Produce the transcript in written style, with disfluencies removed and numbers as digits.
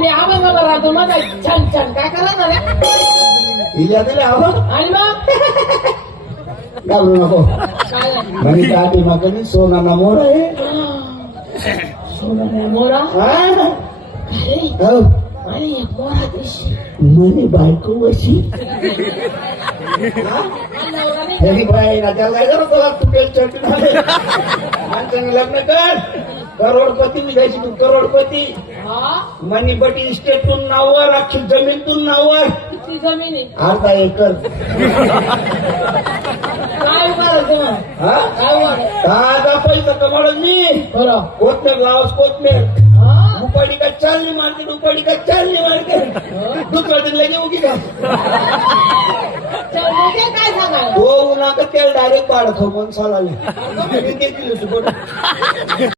मी अभंग राहतो मग छान छान काय करा ना हिला दिले हवं आणि मग घाबरू नको काय म्हणजे आधी मागणी सोनाना मोर आहे सोना मोरा हा? अरे हो. आणि मोरा कशी म्हणे बायको अशी तरी बाई ना त्याला काय करू तुटेल चटणी माणसाने लग्न कर करोडपती निघायची तू करोडपती मनी बटी इस्टेटून नाववर अख्खी जमीनतून नाववर किती जमीन आहे अर्धा एकर काय करायचं मग हा काय वाटत दादा पैसा कमावलं मी बरं कोथमेर लावस कोथमेर हा दुपारी का चालली मारते दुपारी का चालली मारते दुसरा दिन लगे उगी का काय सांगाय हो उन्हा का तेल डायरेक्ट पाडतो मन सालाले